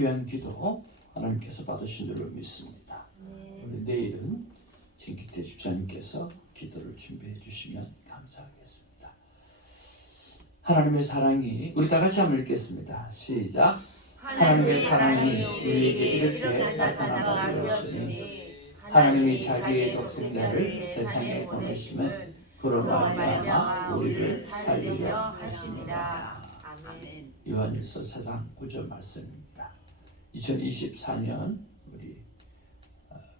귀한 기도 하나님께서 받으신 줄로 믿습니다. 우리 내일은 진기태 집사님께서 기도를 준비해 주시면 감사하겠습니다. 하나님의 사랑이, 우리 다 같이 한번 읽겠습니다. 시작. 하나님의 사랑이 우리에게 이렇게 나타나가 되었으니 하나님이 자기의 독생자를 세상에 보내심은 그로 말미암아 우리를 살리려 하심이라. 아멘. 요한일서 4장 9절 말씀입니다. 2024년 우리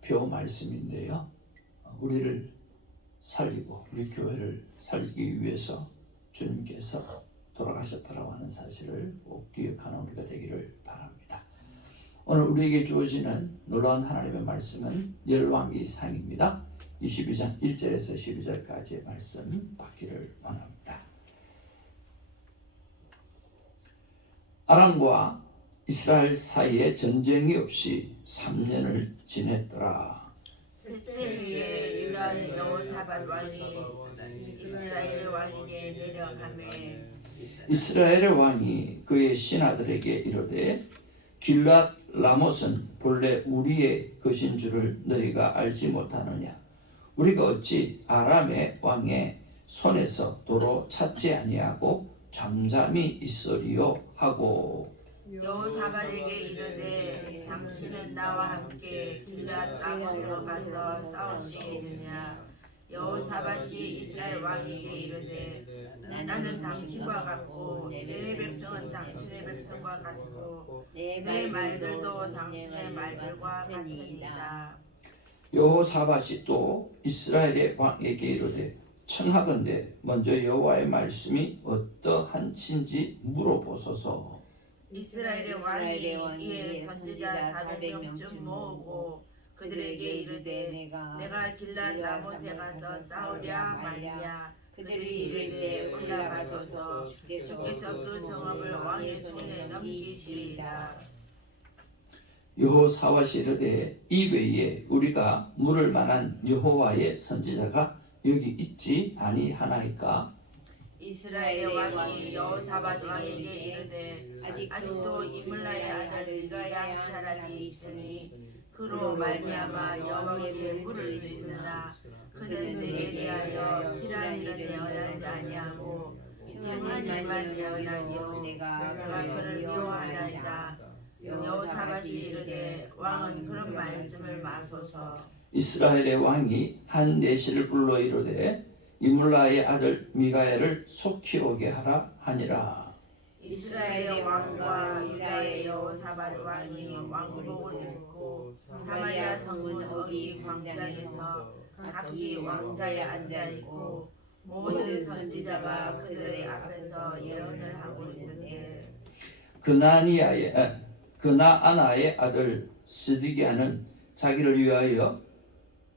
표 말씀인데요. 우리를 살리고 우리 교회를 살리기 위해서 주님께서 돌아가셨다라고 하는 사실을 꼭 기억하는 우리가 되기를 바랍니다. 오늘 우리에게 주어지는 놀라운 하나님의 말씀은 열왕기상입니다. 22장 1절에서 12절까지의 말씀 받기를 원합니다. 아람과 이스라엘 사이에 전쟁이 없이 3년을 지냈더라. 셋째 위에 유다의 여호사밧 왕이 이스라엘 왕에게 내려가매 이스라엘의 왕이 그의 신하들에게 이르되 길랏 라못은 본래 우리의 것인 줄을 너희가 알지 못하느냐? 우리가 어찌 아람의 왕의 손에서 도로 찾지 아니하고 잠잠히 있으리요 하고 여호사밧에게 이르되 당신은 나와 함께 길랏 라못으로 가서 싸우시겠느냐? 여호사밧이 이스라엘 왕에게 이르되 나는 당신과 같고 내 백성은 당신의 백성과 같고 내 말들도 당신의 말들과 같으니이다. 여호사밧이 또 이스라엘의 왕에게 이르되 청하건대 먼저 여호와의 말씀이 어떠한지 물어보소서. 이스라엘의 왕이 이에 선지자 400명쯤 모으고 그들에게 이르되 내가 길랏 라못에 가서 싸우랴 말랴. 그들이 이르되 올라가소서. 주께서 그 성읍을 왕의 손에 넘기시리이다. 여호사밧이 이르되 이외에 우리가 물을 만한 여호와의 선지자가 여기 있지 아니하나이까? 이스라엘의 왕이 여호사밧 왕에게 이르되 아직도 이물라의 아들 미가야 한 사람이 있으니 그로 말미암아 여호와께 물을 수 있으나 그는 내게 대하여 필한 일은 내어나지 아니하고 흉한 일만 내어나기로 내가 그를 미워하나이다. 여호사밧이 이르되 왕은 그런 말씀을 마소서. 이스라엘의 왕이 한 내시를 불러 이르되 이물라의 아들 미가야를 속히 오게 하라 하니라. 이스라엘의 왕과 유다의 여호사밧 왕이 왕복을 입고 사마리아 성문 어기 광장에서 각기 왕자에 앉아 있고 모든 선지자가 그들의 앞에서 예언을 하고 있는데 그나아나의 아들 스디기야는 자기를 위하여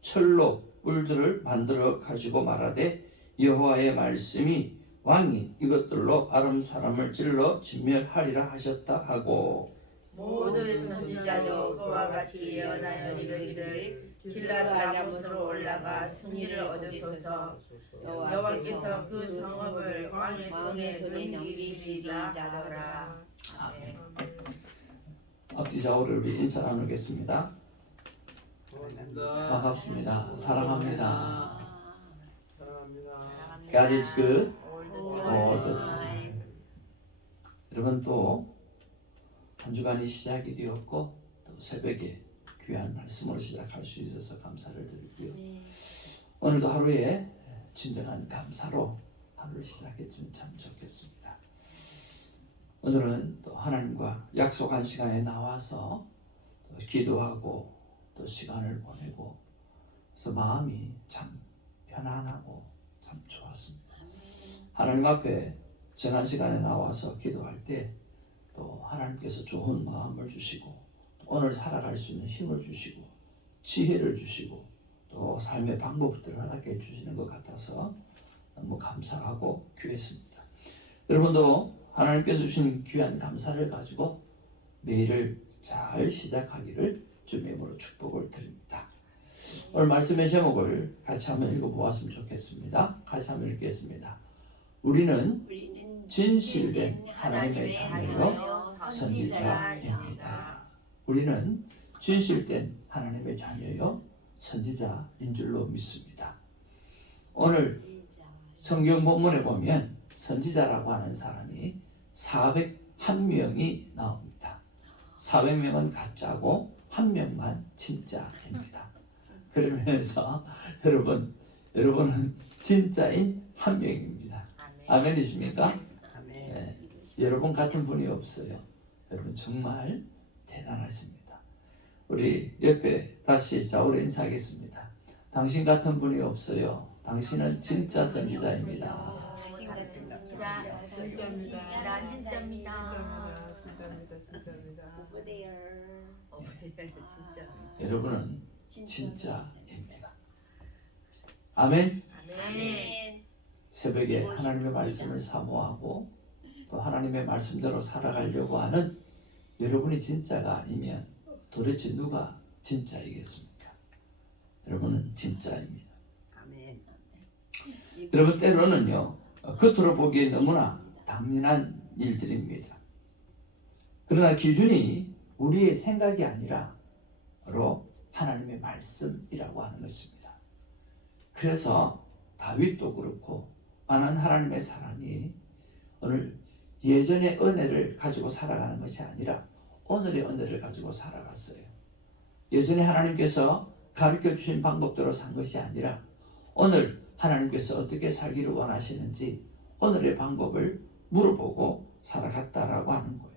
철로 뿔들을 만들어 가지고 말하되 여호와의 말씀이 왕이 이것들로 아람 사람을 찔러 진멸하리라 하셨다 하고 모든 선지자도 그와 같이 예언하여 이르기를 길랏 라못으로 올라가 승리를 얻으소서. 여호와께서 그 성읍을 왕의 손에 넘기시리라 하더라. 아멘. 앞뒤 좌우를 우리 인사 나누겠습니다. 반갑습니다. 사랑합니다. God is good all the time. 여러분 또 한 주간이 시작이 되었고 또 새벽에 귀한 말씀으로 시작할 수 있어서 감사를 드리고요. 오늘도 하루에 진정한 감사로 하루를 시작했으면 참 좋겠습니다. 오늘은 또 하나님과 약속한 시간에 나와서 또 기도하고 또 시간을 보내고 그래서 마음이 참 편안하고 참 좋았습니다. 하나님 앞에 지난 시간에 나와서 기도할 때 또 하나님께서 좋은 마음을 주시고 오늘 살아갈 수 있는 힘을 주시고 지혜를 주시고 또 삶의 방법들을 허락해 주시는 것 같아서 너무 감사하고 귀했습니다. 여러분도 하나님께서 주신 귀한 감사를 가지고 매일을 잘 시작하기를 주님의 이름으로 축복을 드립니다. 오늘 말씀의 제목을 같이 한번 읽어보았으면 좋겠습니다. 같이 한번 읽겠습니다. 우리는 진실된 하나님의 자녀요 선지자입니다. 우리는 진실된 하나님의 자녀요 선지자인 줄로 믿습니다. 오늘 성경 본문에 보면 선지자라고 하는 사람이 401명이 나옵니다. 400명은 가짜고 1명만 진짜입니다. 그러면서 여러분은 진짜인 1명입니다. 아멘이십니까? 네, 여러분 같은 분이 없어요. 여러분 정말 대단하십니다. 우리 옆에 다시 좌우로 인사하겠습니다. 당신 같은 분이 없어요. 당신은 진짜 선지자입니다. 나 진짜입니다. 여러분은 진짜입니다. 아멘. 새벽에 하나님의 말씀을 사모하고 또 하나님의 말씀대로 살아가려고 하는 여러분이 진짜가 아니면 도대체 누가 진짜이겠습니까? 여러분은 진짜입니다. 여러분 때로는요 겉으로 보기에 너무나 당연한 일들입니다. 그러나 기준이 우리의 생각이 아니라 바로 하나님의 말씀이라고 하는 것입니다. 그래서 다윗도 그렇고 많은 하나님의 사람이 오늘 예전의 은혜를 가지고 살아가는 것이 아니라 오늘의 은혜를 가지고 살아갔어요. 예전에 하나님께서 가르쳐 주신 방법대로 산 것이 아니라 오늘 하나님께서 어떻게 살기를 원하시는지 오늘의 방법을 물어보고 살아갔다라고 하는 거예요.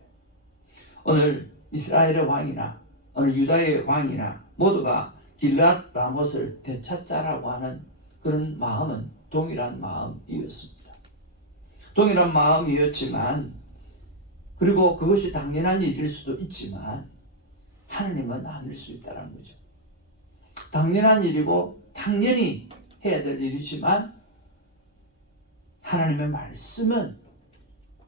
오늘 이스라엘의 왕이나 오늘 유다의 왕이나 모두가 길앗 라못을 되찾자라고 하는 그런 마음은 동일한 마음이었습니다. 동일한 마음이었지만 그리고 그것이 당연한 일일 수도 있지만 하나님은 아닐 수 있다는 거죠. 당연한 일이고 당연히 해야 될 일이지만 하나님의 말씀은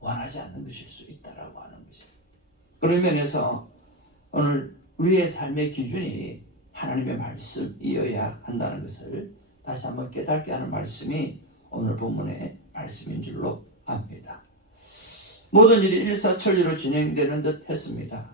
원하지 않는 것일 수 있다라고 하는 것이죠. 그런 면에서 오늘 우리의 삶의 기준이 하나님의 말씀이어야 한다는 것을 다시 한번 깨닫게 하는 말씀이 오늘 본문의 말씀인 줄로 압니다. 모든 일이 일사천리로 진행되는 듯 했습니다.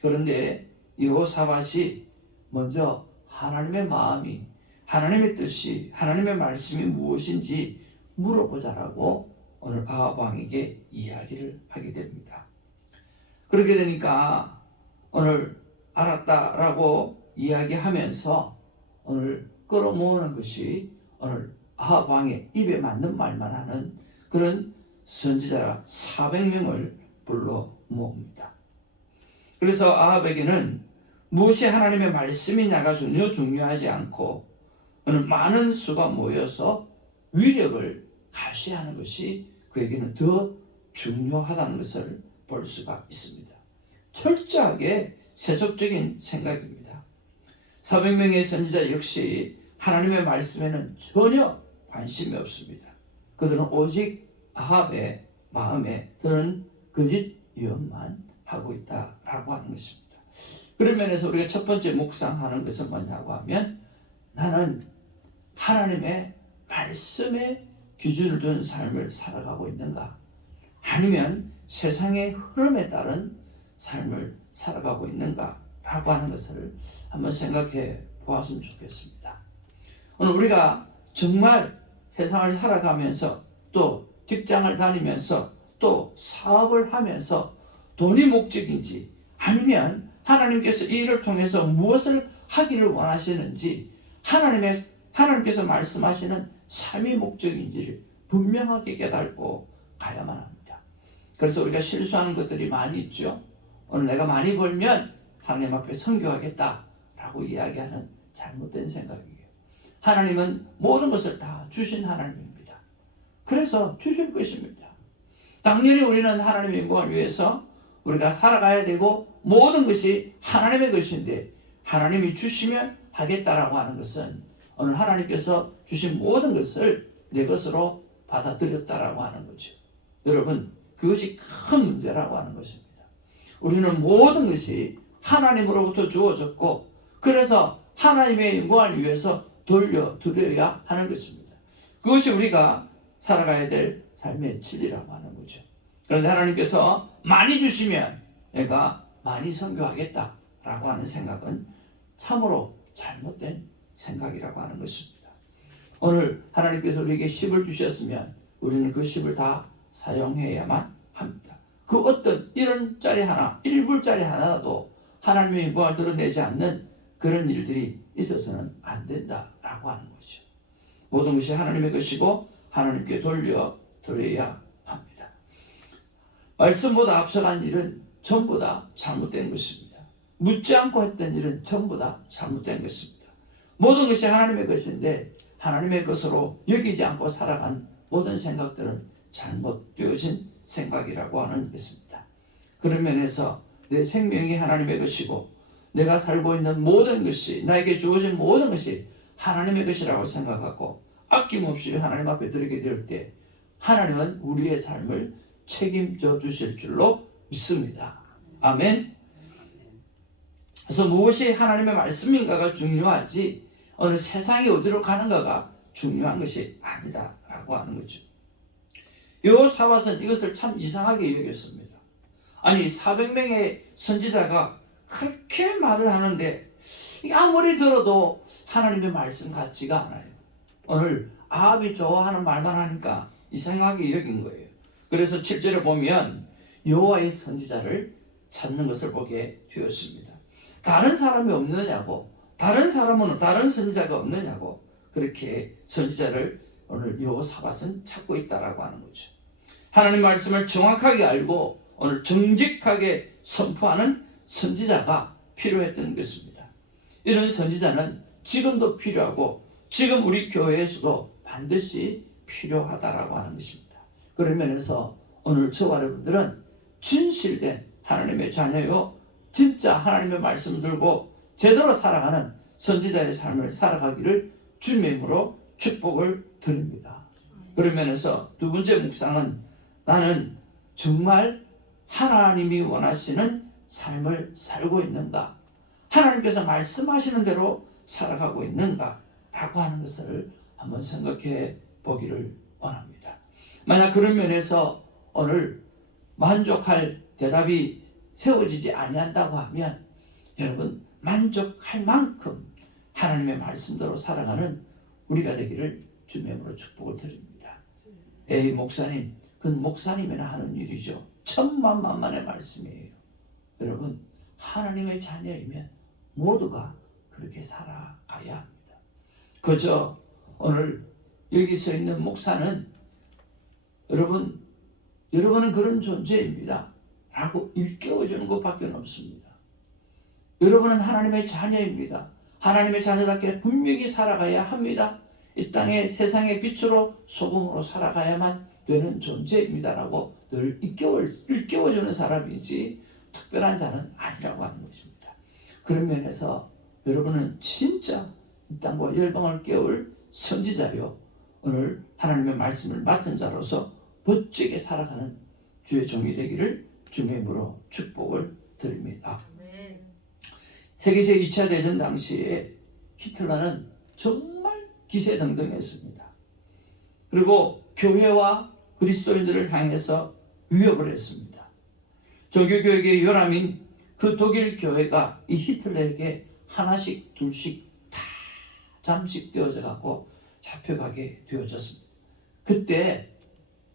그런데 여호사밧이 먼저 하나님의 마음이, 하나님의 뜻이, 하나님의 말씀이 무엇인지 물어보자라고 오늘 아합 왕에게 이야기를 하게 됩니다. 그렇게 되니까 오늘 알았다라고 이야기하면서 오늘 끌어모으는 것이 오늘 아합 왕의 입에 맞는 말만 하는 그런 선지자 400명을 불러 모읍니다. 그래서 아합에게는 무엇이 하나님의 말씀이냐가 전혀 중요하지 않고 오늘 많은 수가 모여서 위력을 가시하는 것이 그에게는 더 중요하다는 것을 볼 수가 있습니다. 철저하게 세속적인 생각입니다. 400명의 선지자 역시 하나님의 말씀에는 전혀 관심이 없습니다. 그들은 오직 아합의 마음에 드는 거짓 예언만 하고 있다라고 하는 것입니다. 그런 면에서 우리가 첫 번째 묵상하는 것은 뭐냐고 하면 나는 하나님의 말씀에 기준을 둔 삶을 살아가고 있는가? 아니면 세상의 흐름에 따른 삶을 살아가고 있는가? 라고 하는 것을 한번 생각해 보았으면 좋겠습니다. 오늘 우리가 정말 세상을 살아가면서 또 직장을 다니면서 또 사업을 하면서 돈이 목적인지 아니면 하나님께서 이 일을 통해서 무엇을 하기를 원하시는지 하나님께서 말씀하시는 삶의 목적인지를 분명하게 깨닫고 가야만 합니다. 그래서 우리가 실수하는 것들이 많이 있죠. 오늘 내가 많이 벌면 하나님 앞에 선교하겠다라고 이야기하는 잘못된 생각이에요. 하나님은 모든 것을 다 주신 하나님입니다. 그래서 주실 것입니다. 당연히 우리는 하나님의 영광을 위해서 우리가 살아가야 되고 모든 것이 하나님의 것인데 하나님이 주시면 하겠다라고 하는 것은 오늘 하나님께서 주신 모든 것을 내 것으로 받아들였다라고 하는 거죠. 여러분 그것이 큰 문제라고 하는 것입니다. 우리는 모든 것이 하나님으로부터 주어졌고 그래서 하나님의 영광을 위해서 돌려드려야 하는 것입니다. 그것이 우리가 살아가야 될 삶의 진리라고 하는 거죠. 그런데 하나님께서 많이 주시면 내가 많이 선교하겠다라고 라고 하는 생각은 참으로 잘못된 생각이라고 하는 것입니다. 오늘 하나님께서 우리에게 10을 주셨으면 우리는 그 10을 다 사용해야만 합니다. 그 어떤 1원짜리 하나, 1불짜리 하나라도 하나님의 영광을 드러내지 않는 그런 일들이 있어서는 안 된다라고 하는 거죠. 모든 것이 하나님의 것이고 하나님께 돌려드려야 합니다. 말씀보다 앞서간 일은 전부 다 잘못된 것입니다. 묻지 않고 했던 일은 전부 다 잘못된 것입니다. 모든 것이 하나님의 것인데 하나님의 것으로 여기지 않고 살아간 모든 생각들은 잘못되어진 생각이라고 하는 것입니다. 그런 면에서 내 생명이 하나님의 것이고 내가 살고 있는 모든 것이 나에게 주어진 모든 것이 하나님의 것이라고 생각하고 아낌없이 하나님 앞에 드리게 될 때 하나님은 우리의 삶을 책임져 주실 줄로 믿습니다. 아멘. 그래서 무엇이 하나님의 말씀인가가 중요하지 어느 세상이 어디로 가는가가 중요한 것이 아니다라고 하는 거죠. 여호사밧은 이것을 참 이상하게 여겼습니다. 아니 400명의 선지자가 그렇게 말을 하는데 아무리 들어도 하나님의 말씀 같지가 않아요. 오늘 아합이 좋아하는 말만 하니까 이상하게 여긴 거예요. 그래서 7절에 보면 여호와의 선지자를 찾는 것을 보게 되었습니다. 다른 사람이 없느냐고, 다른 사람은 다른 선지자가 없느냐고 그렇게 선지자를 오늘 여호사밧은 찾고 있다라고 하는 거죠. 하나님 말씀을 정확하게 알고 오늘 정직하게 선포하는 선지자가 필요했던 것입니다. 이런 선지자는 지금도 필요하고 지금 우리 교회에서도 반드시 필요하다라고 하는 것입니다. 그런 면에서 오늘 저와 여러분들은 진실된 하나님의 자녀요 진짜 하나님의 말씀을 들고 제대로 살아가는 선지자의 삶을 살아가기를 주님의 이름으로 축복을 드립니다. 그런 면에서 두 번째 묵상은 나는 정말 하나님이 원하시는 삶을 살고 있는가? 하나님께서 말씀하시는 대로 살아가고 있는가? 라고 하는 것을 한번 생각해 보기를 원합니다. 만약 그런 면에서 오늘 만족할 대답이 세워지지 아니한다고 하면 여러분 만족할 만큼 하나님의 말씀대로 살아가는 우리가 되기를 주님의 이름으로 축복을 드립니다. 에이 목사님, 그건 목사님이나 하는 일이죠. 천만만만의 말씀이에요. 여러분 하나님의 자녀이면 모두가 그렇게 살아가야 합니다. 그저 오늘 여기 서 있는 목사는 여러분은 그런 존재입니다 라고 일깨워주는 것밖에 없습니다. 여러분은 하나님의 자녀입니다. 하나님의 자녀답게 분명히 살아가야 합니다. 이 땅에 세상의 빛으로 소금으로 살아가야만 되는 존재입니다라고 늘 일깨워주는 사람이지 특별한 자는 아니라고 하는 것입니다. 그런 면에서 여러분은 진짜 이 땅과 열방을 깨울 선지자요 오늘 하나님의 말씀을 맡은 자로서 멋지게 살아가는 주의 종이 되기를 주님의 이름으로 축복을 드립니다. 세계 제2차 대전 당시에 히틀러는 정말 기세등등했습니다. 그리고 교회와 그리스도인들을 향해서 위협을 했습니다. 종교교육의 요람인 그 독일 교회가 이 히틀러에게 하나씩 둘씩 다 잠식되어져 갖고 잡혀가게 되어졌습니다. 그때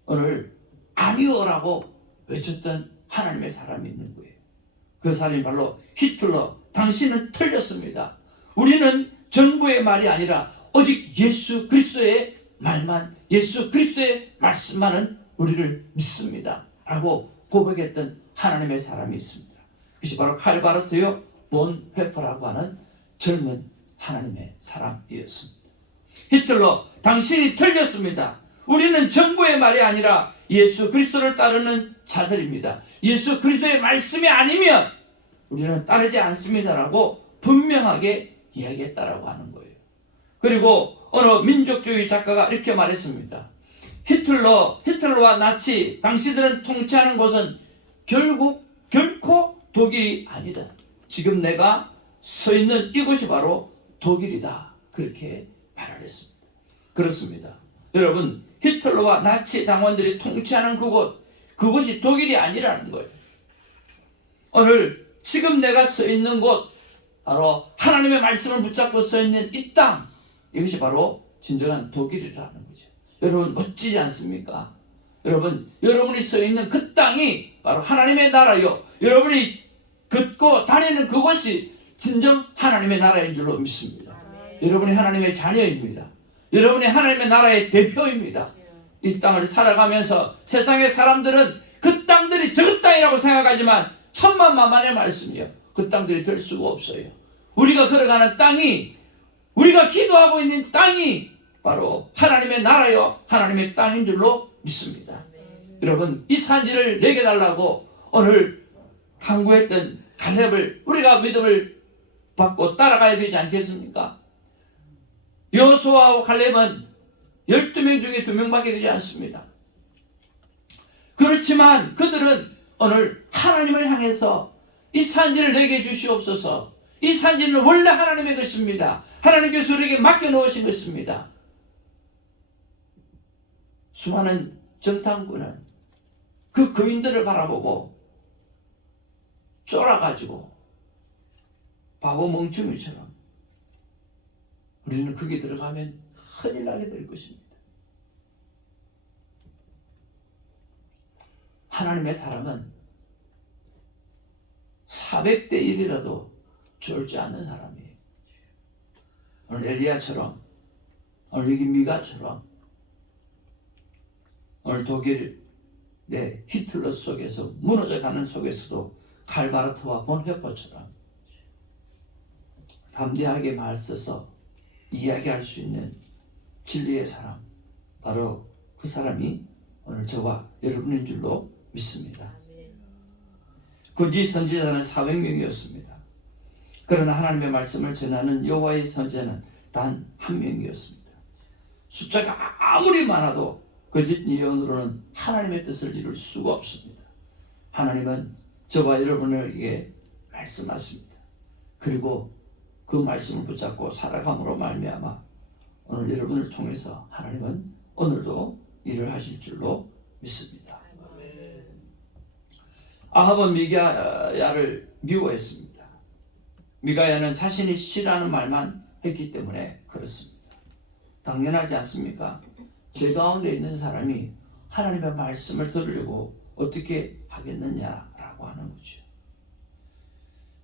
오늘 아니오라고 외쳤던 하나님의 사람이 있는 거예요. 그 사람이 바로 히틀러. 당신은 틀렸습니다. 우리는 정부의 말이 아니라 오직 예수 그리스도의 말만, 예수 그리스도의 말씀만은 우리를 믿습니다 라고 고백했던 하나님의 사람이 있습니다. 그것이 바로 칼바르트요 본 회퍼라고 하는 젊은 하나님의 사람이었습니다. 히틀러, 당신이 틀렸습니다. 우리는 정부의 말이 아니라 예수 그리스도를 따르는 자들입니다. 예수 그리스도의 말씀이 아니면 우리는 따르지 않습니다라고 분명하게 이야기했다라고 하는 거예요. 그리고 어느 민족주의 작가가 이렇게 말했습니다. 히틀러와 나치 당신들은 통치하는 곳은 결코 독일이 아니다. 지금 내가 서 있는 이곳이 바로 독일이다. 그렇게 말을 했습니다. 그렇습니다. 여러분 히틀러와 나치 당원들이 통치하는 그곳이 독일이 아니라는 거예요. 오늘 지금 내가 서 있는 곳, 바로 하나님의 말씀을 붙잡고 서 있는 이 땅, 이것이 바로 진정한 독일이라는 거죠. 여러분 멋지지 않습니까? 여러분, 여러분이 서 있는 그 땅이 바로 하나님의 나라요. 여러분이 걷고 다니는 그곳이 진정 하나님의 나라인 줄로 믿습니다. 여러분이 하나님의 자녀입니다. 여러분이 하나님의 나라의 대표입니다. 이 땅을 살아가면서 세상의 사람들은 그 땅들이 저 땅이라고 생각하지만 천만만만의 말씀이요. 그 땅들이 될 수가 없어요. 우리가 걸어가는 땅이, 우리가 기도하고 있는 땅이 바로 하나님의 나라요, 하나님의 땅인 줄로 믿습니다. 여러분, 이 산지를 내게 달라고 오늘 강구했던 갈렙을 우리가 믿음을 받고 따라가야 되지 않겠습니까? 여호수아와 갈렙은 12명 중에 2명밖에 되지 않습니다. 그렇지만 그들은 오늘 하나님을 향해서 이 산지를 내게 주시옵소서. 이 산지는 원래 하나님의 것입니다. 하나님께서 우리에게 맡겨놓으신 것입니다. 수많은 정탐꾼은 그 거인들을 바라보고 쫄아가지고 바보 멍청이처럼 우리는 거기 들어가면 큰일 나게 될 것입니다. 하나님의 사람은 400대 1이라도 쫄지 않는 사람이에요. 오늘 엘리야처럼, 오늘 여기 미가처럼, 오늘 독일의 히틀러 속에서 무너져가는 속에서도 칼바르트와 본헤퍼처럼 담대하게 말써서 이야기할 수 있는 진리의 사람, 바로 그 사람이 오늘 저와 여러분인 줄로 믿습니다. 군지 선지자는 400명이었습니다. 그러나 하나님의 말씀을 전하는 여호와의 선지자는 단 1명이었습니다. 숫자가 아무리 많아도 거짓 예언으로는 하나님의 뜻을 이룰 수가 없습니다. 하나님은 저와 여러분에게 말씀하십니다. 그리고 그 말씀을 붙잡고 살아감으로 말미암아 오늘 여러분을 통해서 하나님은 오늘도 일을 하실 줄로 믿습니다. 아합은 미가야를 미워했습니다. 미가야는 자신이 싫어하는 말만 했기 때문에 그렇습니다. 당연하지 않습니까? 제 가운데 있는 사람이 하나님의 말씀을 들으려고 어떻게 하겠느냐라고 하는 거죠.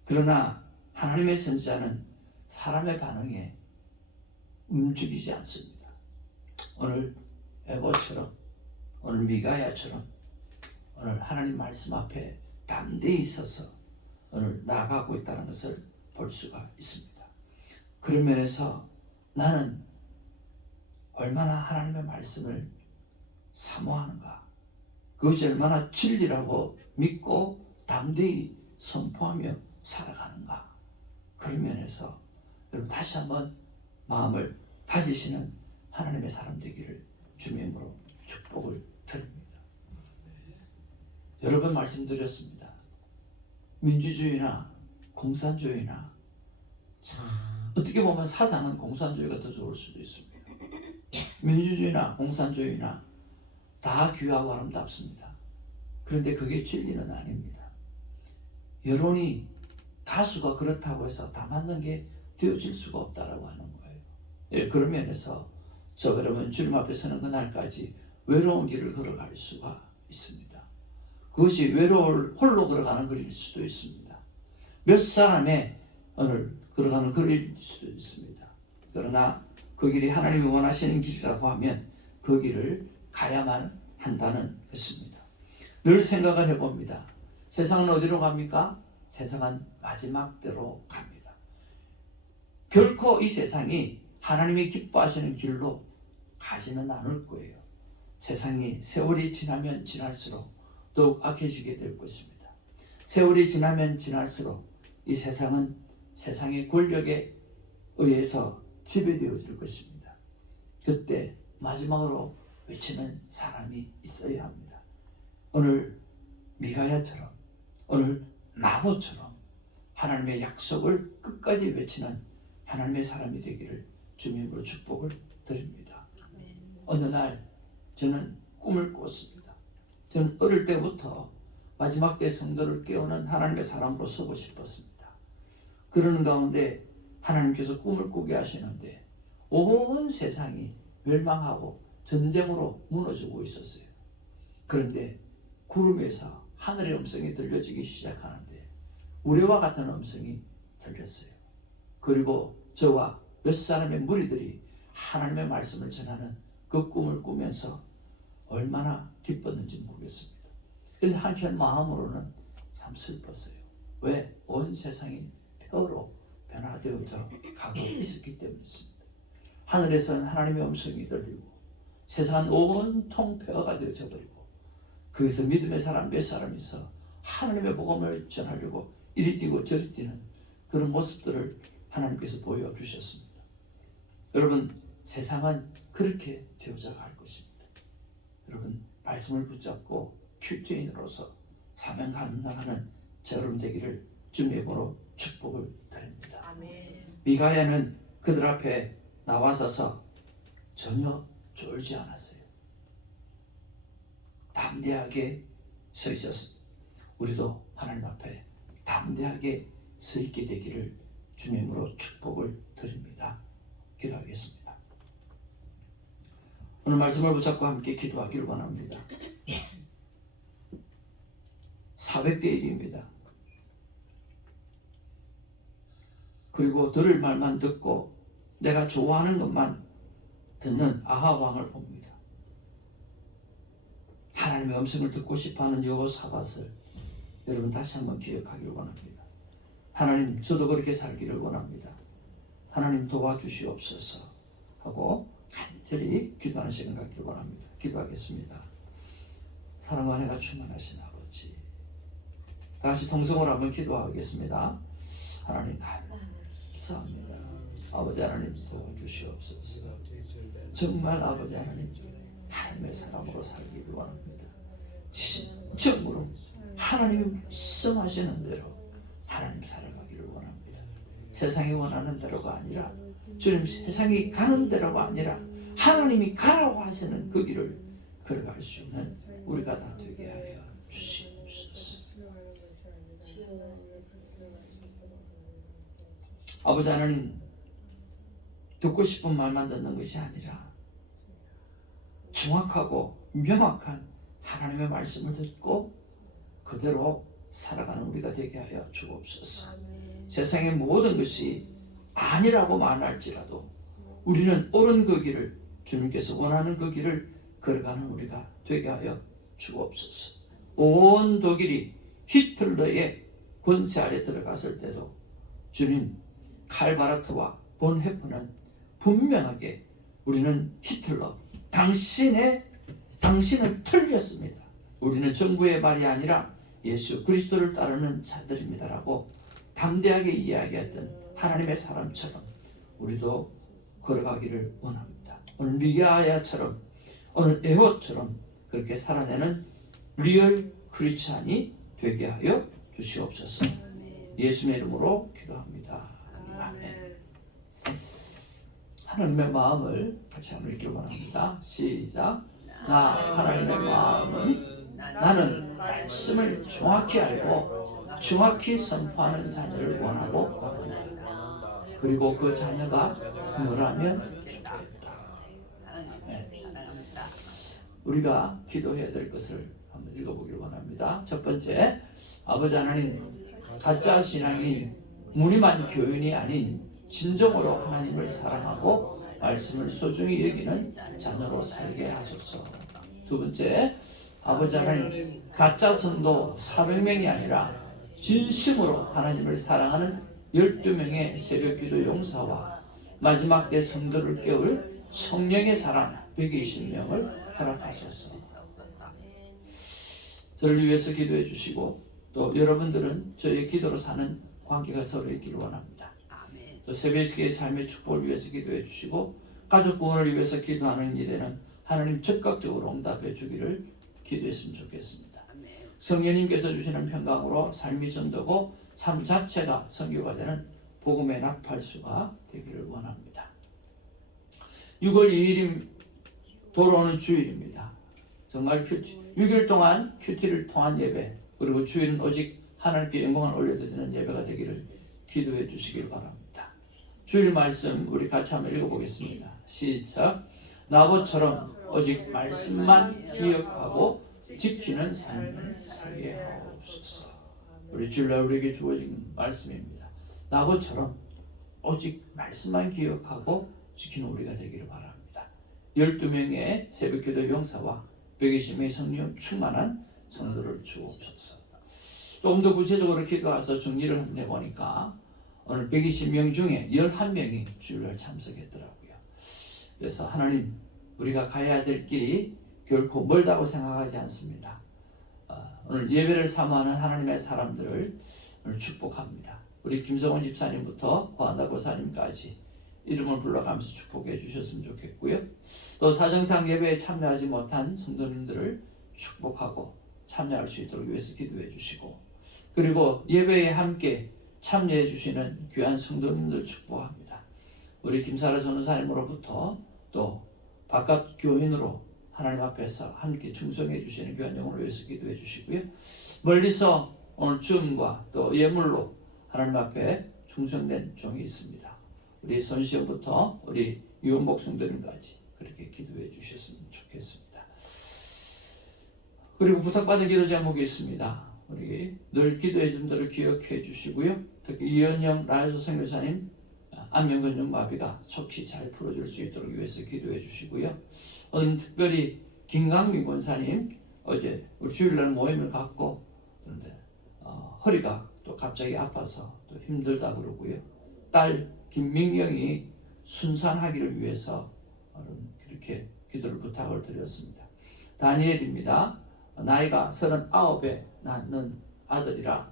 그러나 하나님의 선지자는 사람의 반응에 움직이지 않습니다. 오늘 에고처럼, 오늘 미가야처럼 오늘 하나님 말씀 앞에 담대히 서서 오늘 나아가고 있다는 것을 볼 수가 있습니다. 그런 면에서 나는 얼마나 하나님의 말씀을 사모하는가, 그것이 얼마나 진리라고 믿고 담대히 선포하며 살아가는가, 그런 면에서 여러분 다시 한번 마음을 다지시는 하나님의 사람 되기를 주님의 이름으로 축복을 드립니다. 여러 번 말씀드렸습니다. 민주주의나 공산주의나 참 어떻게 보면 사상은 공산주의가 더 좋을 수도 있습니다. 민주주의나 공산주의나 다 귀하고 아름답습니다. 그런데 그게 진리는 아닙니다. 여론이 다수가 그렇다고 해서 다 맞는 게 되어질 수가 없다라고 하는 거예요. 예, 그런 면에서 저 여러분 주님 앞에 서는 그날까지 외로운 길을 걸어갈 수가 있습니다. 그것이 홀로 걸어가는 길일 수도 있습니다. 몇 사람의 오늘 걸어가는 길일 수도 있습니다. 그러나 그 길이 하나님이 원하시는 길이라고 하면 그 길을 가야만 한다는 것입니다. 늘 생각을 해봅니다. 세상은 어디로 갑니까? 세상은 마지막 때로 갑니다. 결코 이 세상이 하나님이 기뻐하시는 길로 가지는 않을 거예요. 세상이 세월이 지나면 지날수록 더욱 악해지게 될 것입니다. 세월이 지나면 지날수록 이 세상은 세상의 권력에 의해서 지배되어질 것입니다. 그때 마지막으로 외치는 사람이 있어야 합니다. 오늘 미가야처럼, 오늘 나봇처럼 하나님의 약속을 끝까지 외치는 하나님의 사람이 되기를 주님으로 축복을 드립니다. 어느 날 저는 꿈을 꿨습니다. 저는 어릴 때부터 마지막 때 성도를 깨우는 하나님의 사람으로 서고 싶었습니다. 그러는 가운데 하나님께서 꿈을 꾸게 하시는데 온 세상이 멸망하고 전쟁으로 무너지고 있었어요. 그런데 구름에서 하늘의 음성이 들려지기 시작하는데 우레와 같은 음성이 들렸어요. 그리고 저와 몇 사람의 무리들이 하나님의 말씀을 전하는 그 꿈을 꾸면서 얼마나 기뻤는지 모르겠습니다. 그런데 한편 마음으로는 참 슬펐어요. 왜? 온 세상이 폐허로 변화되어져 가고 있었기 때문이었습니다. 하늘에서는 하나님의 음성이 들리고 세상은 온통 폐허가 되어져 버리고 거기서 믿음의 사람 몇 사람이서 하나님의 복음을 전하려고 이리 뛰고 저리 뛰는 그런 모습들을 하나님께서 보여주셨습니다. 여러분, 세상은 그렇게 되어져 갈 것입니다. 여러분, 말씀을 붙잡고 큐티인으로서 사명 감당하는 여러분 되기를 주님의 이름으로 축복을 드립니다. 아멘. 미가야는 그들 앞에 나와서서 전혀 쫄지 않았어요. 담대하게 서 있었습니다. 우리도 하나님 앞에 담대하게 서 있게 되기를 주님으로 축복을 드립니다. 기도하겠습니다. 오늘 말씀을 붙잡고 함께 기도하기를 원합니다. 400대 1입니다. 그리고 들을 말만 듣고 내가 좋아하는 것만 듣는 아합 왕을 봅니다. 하나님의 음성을 듣고 싶어하는 여호사밧을 여러분 다시 한번 기억하기를 원합니다. 하나님, 저도 그렇게 살기를 원합니다. 하나님 도와주시옵소서 하고 간절히 기도하는 시간 갖기를 원합니다. 기도하겠습니다. 사랑과 은혜가 충만하신 아버지, 다시 통성으로 한번 기도하겠습니다. 하나님 감사합니다. 아버지 하나님 도와주시옵소서. 정말 아버지 하나님 하나님의 사람으로 살기를 원합니다. 진정으로 하나님이 말씀하시는 대로 하나님 살아가기를 원합니다. 세상이 원하는 대로가 아니라 주님 세상이 가는 대로가 아니라 하나님이 가라고 하시는 그 길을 걸어갈 수 있는 우리가 다 되게 하여 주시옵소서. 아버지 하나님, 듣고 싶은 말만 듣는 것이 아니라 정확하고 명확한 하나님의 말씀을 듣고 그대로 살아가는 우리가 되게 하여 주옵소서. 세상의 모든 것이 아니라고 말할지라도 우리는 옳은 그 길을, 주님께서 원하는 그 길을 걸어가는 우리가 되게 하여 주옵소서. 온 독일이 히틀러의 권세 아래 들어갔을 때도 주님, 칼바르트와 본헤프는 분명하게 우리는 히틀러, 당신을 틀렸습니다. 우리는 정부의 말이 아니라 예수 그리스도를 따르는 자들입니다라고 담대하게 이야기했던 하나님의 사람처럼 우리도 걸어가기를 원합니다. 오늘 미가야처럼, 오늘 에호처럼 그렇게 살아내는 리얼 크리스찬이 되게 하여 주시옵소서. 예수님의 이름으로 기도합니다. 아멘. 하나님의 마음을 같이 한번 읽기 원합니다. 시작. 나 하나님의 마음은 나는 말씀을 정확히 알고 정확히 선포하는 자녀를 원하고 그리고 그 자녀가 너라면 좋겠다. 우리가 기도해야 될 것을 한번 읽어보길 원합니다. 첫 번째, 아버지 하나님, 가짜 신앙이 무늬만 교훈이 아닌 진정으로 하나님을 사랑하고 말씀을 소중히 여기는 자녀로 살게 하소서. 두 번째, 아버지 하나님, 가짜 성도 400명이 아니라 진심으로 하나님을 사랑하는 12명의 새벽기도 용사와 마지막 때 성도를 깨울 성령의 사람 120명을 허락하소서. 저를 위해서 기도해 주시고 또 여러분들은 저의 기도로 사는 관계가 서로 있기를 원합니다. 또 새벽기의 삶의 축복을 위해서 기도해 주시고 가족 구원을 위해서 기도하는 일에는 하나님 적극적으로 응답해 주기를 기도했으면 좋겠습니다. 성령님께서 주시는 평강으로 삶이 전도고 삶 자체가 선교가 되는 복음의 나팔수가 되기를 원합니다. 6월 2일이 돌아오는 주일입니다. 정말 6일 동안 큐티를 통한 예배, 그리고 주일은 오직 하나님께 영광을 올려드리는 예배가 되기를 기도해 주시길 바랍니다. 주일 말씀 우리 같이 한번 읽어보겠습니다. 시작. 나봇처럼 오직 말씀만 기억하고 지키는 삶을 살게 하옵소서. 우리 주일날 우리에게 주어진 말씀입니다. 나봇처럼 오직 말씀만 기억하고 지키는 우리가 되기를 바랍니다. 12명의 새벽기도 용사와 120명의 성령 충만한 성도를 주옵소서. 조금 더 구체적으로 기도해서 정리를 한번 해보니까 오늘 120명 중에 11명이 주일날 참석했더라고요. 그래서 하나님, 우리가 가야 될 길이 결코 멀다고 생각하지 않습니다. 오늘 예배를 사모하는 하나님의 사람들을 오늘 축복합니다. 우리 김성원 집사님부터 호한다 고사님까지 이름을 불러가면서 축복해 주셨으면 좋겠고요. 또 사정상 예배에 참여하지 못한 성도님들을 축복하고 참여할 수 있도록 위해서 기도해 주시고, 그리고 예배에 함께 참여해 주시는 귀한 성도님들 축복합니다. 우리 김사라 전도사님으로부터 또 바깥 교인으로 하나님 앞에서 함께 충성해 주시는 귀한 영혼을 위해서 기도해 주시고요. 멀리서 오늘 줌과 또 예물로 하나님 앞에 충성된 종이 있습니다. 우리 손시영부터 우리 유원복 성도님까지 그렇게 기도해 주셨으면 좋겠습니다. 그리고 부탁받은 기도 제목이 있습니다. 우리 늘 기도의 점들을 기억해 주시고요. 특히 이현영 라이소 선교사님 안면근육 마비가 속히 잘 풀어줄 수 있도록 위해서 기도해 주시고요. 오늘 특별히 김강민 권사님 어제 우리 주일날 모임을 갖고 그런데 허리가 또 갑자기 아파서 또 힘들다 그러고요. 딸 김민경이 순산하기를 위해서 그렇게 기도를 부탁을 드렸습니다. 다니엘입니다. 나이가 39에 낳는 아들이라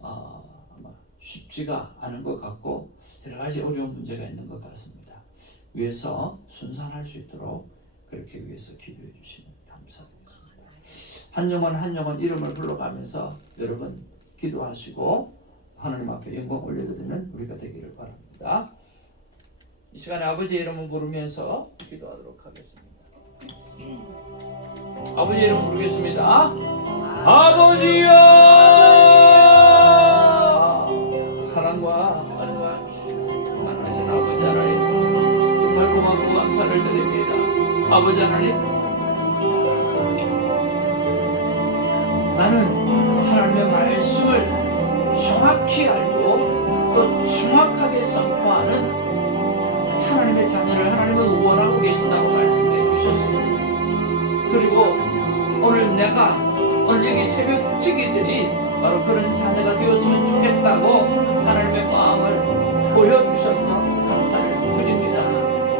아마 쉽지가 않은 것 같고 여러 가지 어려운 문제가 있는 것 같습니다. 위해서 순산할 수 있도록 그렇게 위해서 기도해 주시면 감사드리겠습니다. 한 영혼 이름을 불러가면서 여러분 기도하시고 하나님 앞에 영광 올려드리는 우리가 되기를 바랍니다. 이 시간에 아버지의 이름을 부르면서 기도하도록 하겠습니다. 아버지의 이름 부르겠습니다. 아버지여, 사랑과 은혜와 충만하신 아버지 하나님, 정말 고맙고 감사를 드립니다. 아버지 하나님, 나는 하나님의 말씀을 정확히 알고 또 정확하게 선포하는 하나님의 자녀를 하나님은 원하고 계신다고 말씀해 주셨습니다. 그리고 오늘 여기 새벽 지기들이 바로 그런 자녀가 되었으면 좋겠다고 하나님의 마음을 보여주셔서 감사를 드립니다.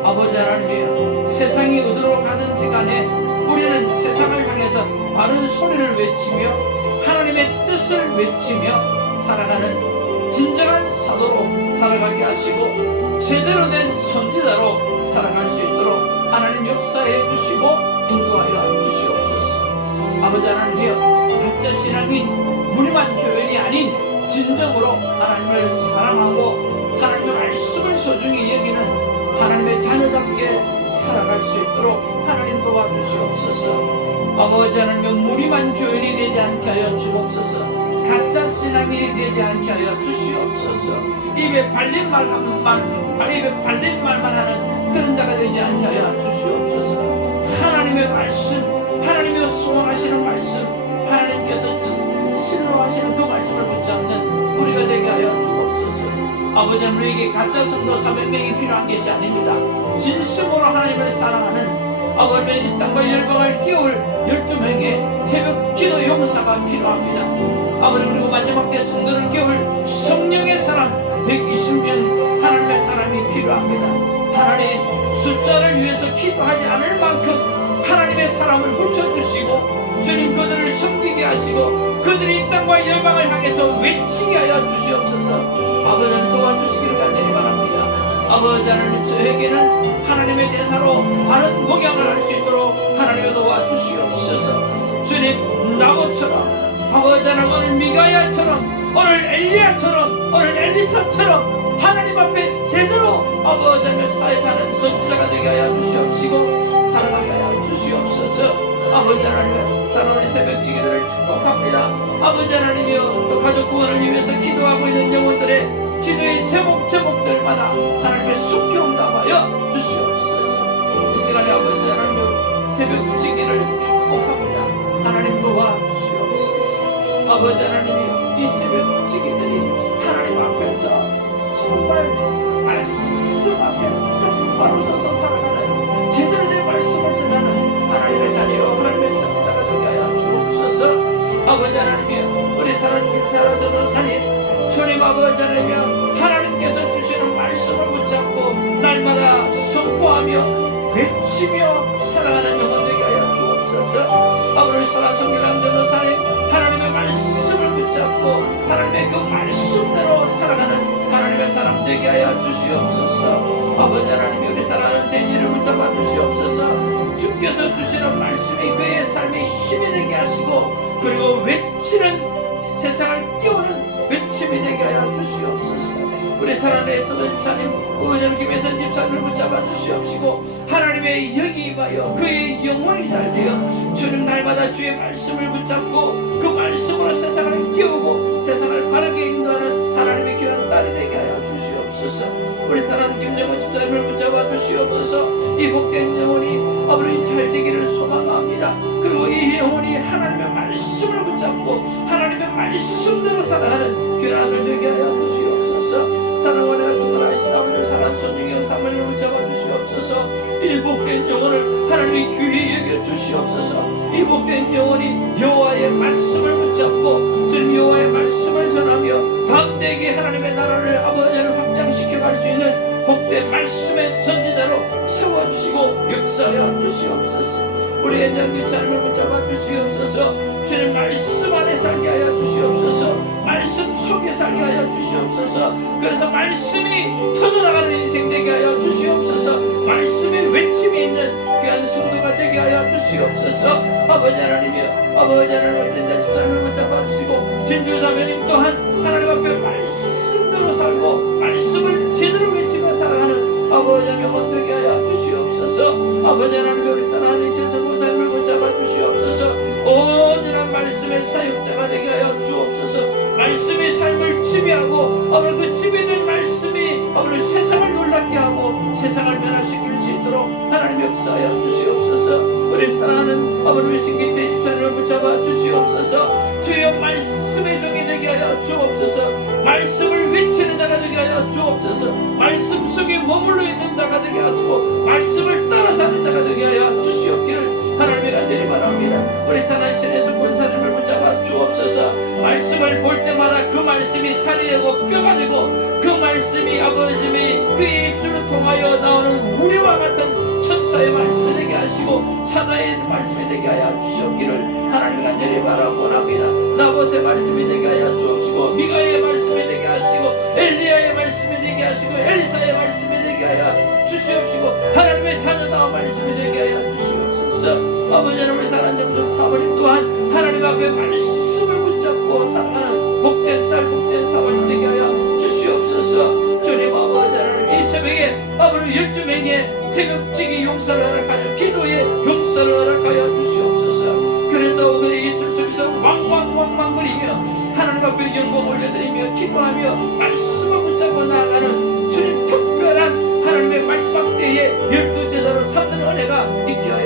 아버지 하나님, 세상이 어디로 가든지 간에 우리는 세상을 향해서 바른 소리를 외치며 하나님의 뜻을 외치며 살아가는 진정한 사도로 살아가게 하시고 제대로 된 선지자로 살아갈 수 있도록 하나님 역사해 주시고 인도하여 주시옵소서. 아버지 하나님이여, 가짜 신앙인 무림한 교회이 아닌 진정으로 하나님을 사랑하고 하나님의 말씀을 소중히 여기는 하나님의 자녀답게 살아갈 수 있도록 하나님 도와주시옵소서. 아버지 하나님, 무림한 교인이 되지 않게 하여 주옵소서. 가짜 신앙인이 되지 않게 하여 주시옵소서. 입에 발린 말만 하는 그런 자가 되지 않게 하여 주시옵소서. 하나님의 말씀, 하나님의 소원하시는 말씀, 하나님께서 진실로 하시는 그 말씀을 붙잡는 우리가 되게 하여 주옵소서. 아버지 하나님, 우리에게 가짜 성도 400명이 필요한 것이 아닙니다. 진심으로 하나님을 사랑하는 아버지 이 땅과 열방을 깨울 12명의 새벽 기도 용사가 필요합니다. 아버지, 그리고 마지막 때 성도를 깨울 성령의 사람 120명 하나님의 사람이 필요합니다. 하나님, 숫자를 위해서 기도하지 않을 만큼 하나님의 사람을 붙여주시고 주님 그들을 섬기게 하시고 그들이 이 땅과 열방을 향해서 외치게 하여 주시옵소서. 아버지를 도와주시기를 간절히 바랍니다. 아버지 하나님, 저에게는 하나님의 대사로 바른 목양을 할 수 있도록 하나님을 도와주시옵소서. 주님, 나봇처럼 아버지 하나님, 오늘 미가야처럼 오늘 엘리야처럼 오늘 엘리사처럼 하나님 앞에 제대로 아버지 하나님 사역하는 선지자가 되게 하여 주시옵시고 살아가게 하여 주시옵소서. 아버지 하나님 사랑하는 새벽지기들을 축복합니다. 아버지 하나님이여 또 가족 구원을 위해서 기도하고 있는 영혼들의 기도의 제목들마다 하나님의 속경담하여 주시옵소서. 이 시간에 아버지 하나님이여 새벽지기를 축복합니다. 하나님 도와주시옵소서. 아버지 하나님이여 이 새벽지기들이 하나님 앞에서 정말 말씀 앞에 바로 서서 살아가는 제대로 된 말씀을 전하는 하나님의 자녀요 하나님의 선자가 되게 하여 주옵소서. 아버지 하나님이여 우리 사랑하는 사라 전도사님 주님 아버지 하나님이여 하나님께서 주시는 말씀을 붙잡고 날마다 선포하며 외치며 살아가는 영혼 되게 하여 주옵소서. 아버지 사랑 성결한 전도사님 하나님의 말씀을 붙잡고 하나님의 그 말씀대로 살아가는 하나님의 사람 되게 하여 주시옵소서. 아버지 하나님 우리 사랑하는 대니를 붙잡아 주시옵소서. 주께서 주시는 말씀이 그의 삶의 힘이 되게 하시고 그리고 외치는 세상을 깨우는 외침이 되게 하여 주시옵소서. 우리 사랑하는 선원집사님 오전 김혜선 집사님을 붙잡아 주시옵시고 하나님의 영이 임하여 그의 영혼이 잘되어 주는 날마다 주의 말씀을 붙잡고 그 말씀으로 세상을 깨우고 세상을 바르게 인도하는 하나님의 귀한 딸이 되게 하여 주시옵소서. 우리 사랑하는 김영원 집사님을 붙잡아 주시옵소서. 이 복된 영혼이 아버지 잘되기를 소망합니다. 그리고 이 영혼이 하나님의 말씀을 붙잡고 하나님의 말씀대로 살아가는 귀한 아들 되게 하여 주시옵소서. 사랑하는 주님하신 아버지 사랑 손중경 사모님을 붙잡아 주시옵소서. 이 복된 영혼을 하나님의 귀히 여겨 주시옵소서. 이 복된 영혼이 여호와의 말씀을 붙잡고 주님 여호와의 말씀을 전하며 담대하게 하나님의 나라를 아버지를 확장시켜 갈 수 있는 복된 말씀의 선지자로 세워주시고 역사하여 주시옵소서. 우리 엔장 집사님을 붙잡아 주시옵소서. 주님 말씀 안에 살게 하여 주시옵소서. 말씀 속에 살게 하여 주시옵소서. 그래서 말씀이 터져나가는 인생 되게 하여 주시옵소서. 말씀의 외침이 있는 귀한 성도가 되게 하여 주시옵소서. 아버지 하나님이여 아버지 하나님 엔장 집사님을 붙잡아 주시고 진주사모님 또한 하나님 앞에 말씀대로 살고 말씀을 제대로 외치며 살아가는 아버지 하나님 되게 하여 주시옵소서. 아버지 하나님 우리 사랑하는 이재성 삶을 붙잡아 주시옵소서. 온전한 말씀의 사역자가 되게 하여 주옵소서. 말씀의 삶을 지배하고 아버지 그 지배된 말씀이 아버지 세상을 놀랍게 하고 세상을 변화시킬 수 있도록 하나님 역사하여 주시옵소서. 우리 사랑하는 아버지 신기태 집사님을 붙잡아 주시옵소서. 주여 말씀의 종이 되게 하여 주옵소서. 말씀을 외치는 자가 되게 하여 주옵소서. 말씀 속에 머물러 있는 자가 되게 하시고 말씀을 따라 사는 자가 되게 하여 주시옵기를 하나님의 간절히 바랍니다. 우리 사나이신에서 권사님을 붙잡아 주옵소서. 말씀을 볼 때마다 그 말씀이 살이 되고 뼈가 되고 그 말씀이 아버지의 그의 입술을 통하여 나오는 우리와 같은 천사의 말씀이 되게 하시고 사나이의 말씀이 되게 하여 주시옵기를 하나님 간절히 바라옵나이다. 나봇의 말씀이 되게 하여 주옵시고 미가의 말씀이 되게 하시고 엘리야의 말씀이 되게 하시고 엘리사의 말씀이 되게 하여 주시옵시고 하나님의 자녀다운 말씀이 되게 하여 주시옵소서. 아버지 하나님의 사랑하는 정성 사모님 또한 하나님 앞에 말씀을 붙잡고 살아가는 복된 딸 복된 사모님 되게 하여 주시옵소서. 주님 아버지 하나님 이 새벽에 아버지 12명의 새벽지기 용서를 허락하여 기도의 용서를 허락하여 주시옵소서. 그래서 그의 입술 속에서 왕왕왕왕거리며 하나님 앞에 영광 올려드리며 기도하며 말씀을 붙잡고 나아가는 주님 특별한 하나님의 마지막 때에 12제자로 삼는 은혜가 있게 하여